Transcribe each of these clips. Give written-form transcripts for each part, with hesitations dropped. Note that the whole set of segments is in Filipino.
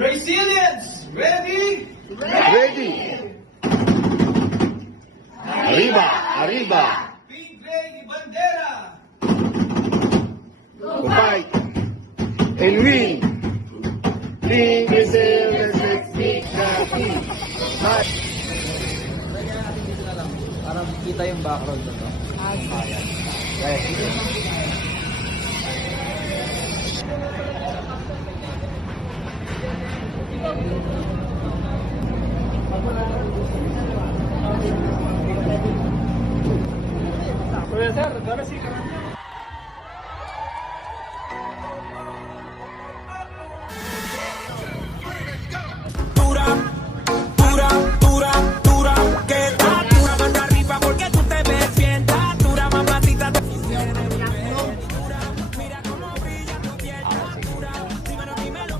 Brazilians, ready? Ready. Arriba, arriba. Big Grey Bandera. To fight and win. Team Brazil, let's make the team. Para kita yung background nito. Dura, dura, dura, dura, que está dura, manda arriba porque tú te ves bien, está dura, mamacita. Mira cómo brilla tu piel, dura, dímelo, dímelo.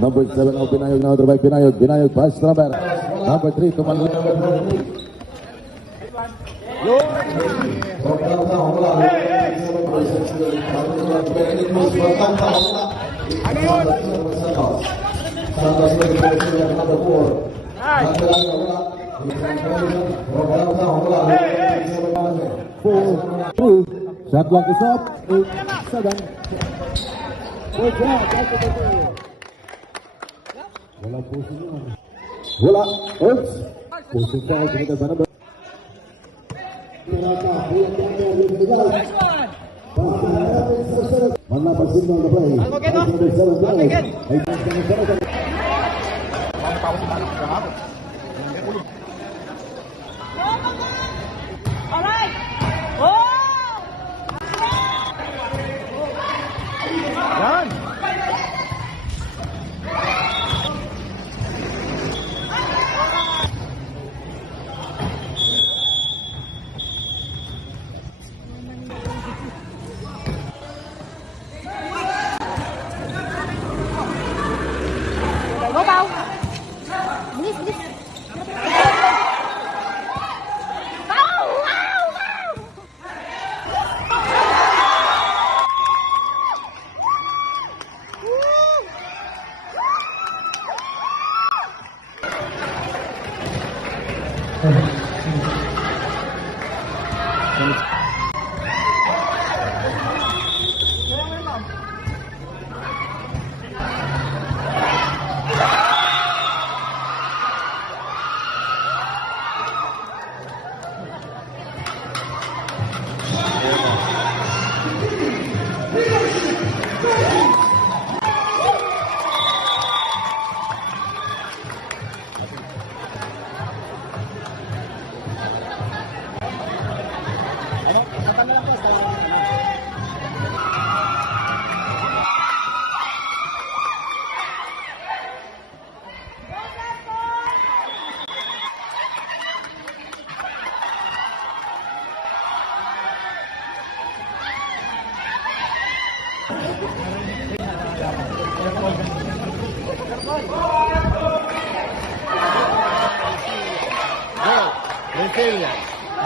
Number 7 of Binayog now by Binayog. Binayog pass number. Number 3 to Manila. Shot clock is up. 8-7. Good job. Wala puso yun. Wala. Oops. Puso pa ako sinita ba na ba? Malapasin mo na play. Alright! Oh! Yan. Go, Pao! Bilis, bilis!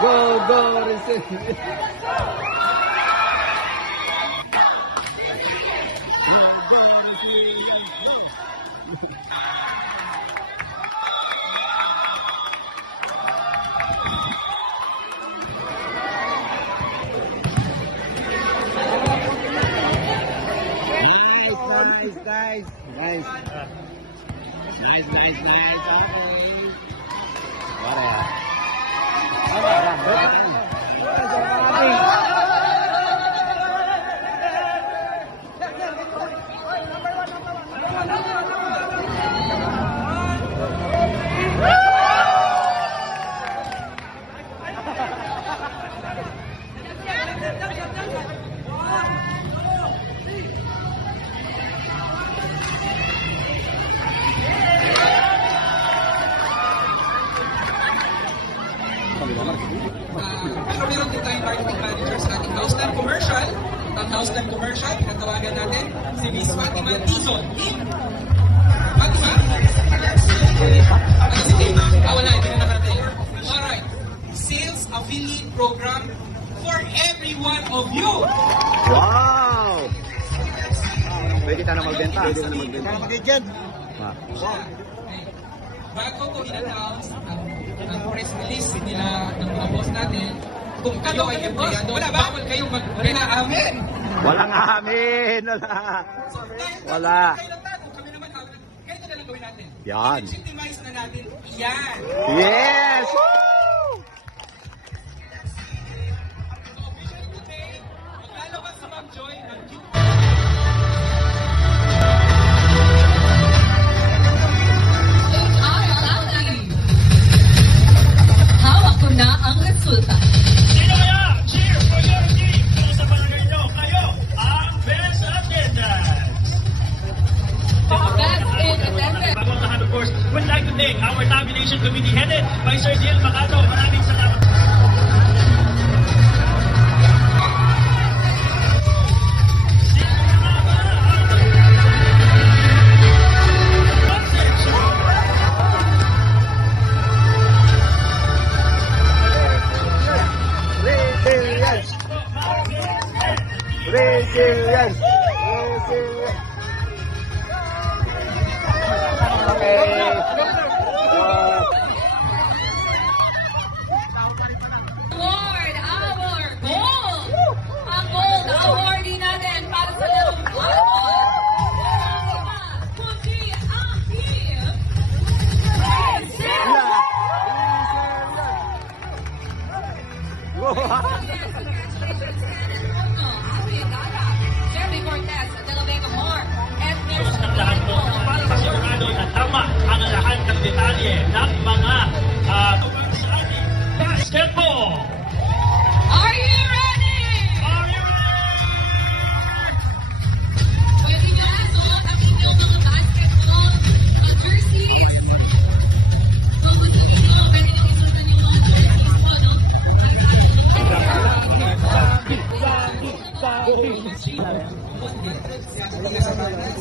Go, Resilience. Go, Resilience. Nice. Okay. Pero meron din tayong marketing manager sa ating house line commercial. Ang house line commercial, pinatawagan natin si Miss Fatima Tizon. Fatima? Sige. Wala, hindi na natin. Alright. Sales affiliate program for every one of you. Wow! Pwede ka na magbenta. Bago ko in-announce ang press release nila ng mga boss natin, kung kayo ay empleyado, bawal kayong mag-amin. Walang amin! Wala. Kung kami naman, ganito na lang gawin natin. Yan. I-legitimize na natin yan. Yes! Officially today, maglalabas si Ma'am Joy ng Hawak ko na ang resulta. Sino kaya? Cheer for your team! Kung sa palagay nyo, kayo ang best attendance! Best in attendance. Bagong lahat, of course, would like to thank our nomination committee headed by Sir Ziel Macato. Maraming salamat. Resilience! Award, our gold. Ang gold awardee natin para sa little volleyball. Kundi ang team. Jeremy Cortez, De La Vega Moore, and Miss Ng lahat po, para masigurado na tama ang lahat ng detalye ng mga tungkol sa ating basketball. Are you ready? Are you ready? Pwede nyo na suot ang inyong mga basketball jerseys. So, gusto nyo, pwede nyo isuot yung mga jerseys po, no? si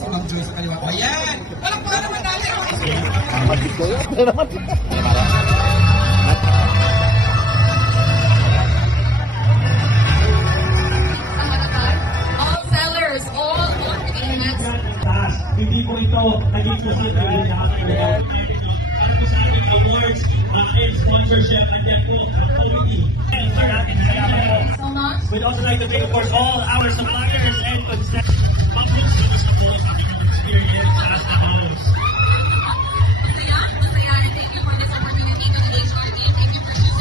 Ma'am Joy sa kaliwa ko. Ayan! Palakpakan naman natin! Sa harapan, all sellers, all payments. Taas. Hindi po ito naging positive sa kakailangan. Para po sa ating awards and sponsorship and then po ang committee. And sa ating salamat po. So much. We'd also like to thank, of course, all our suppliers and concessions. Public service po sa ating experience as the host. Masaya, masaya. And thank you for this opportunity to the HR team. Thank you for choosing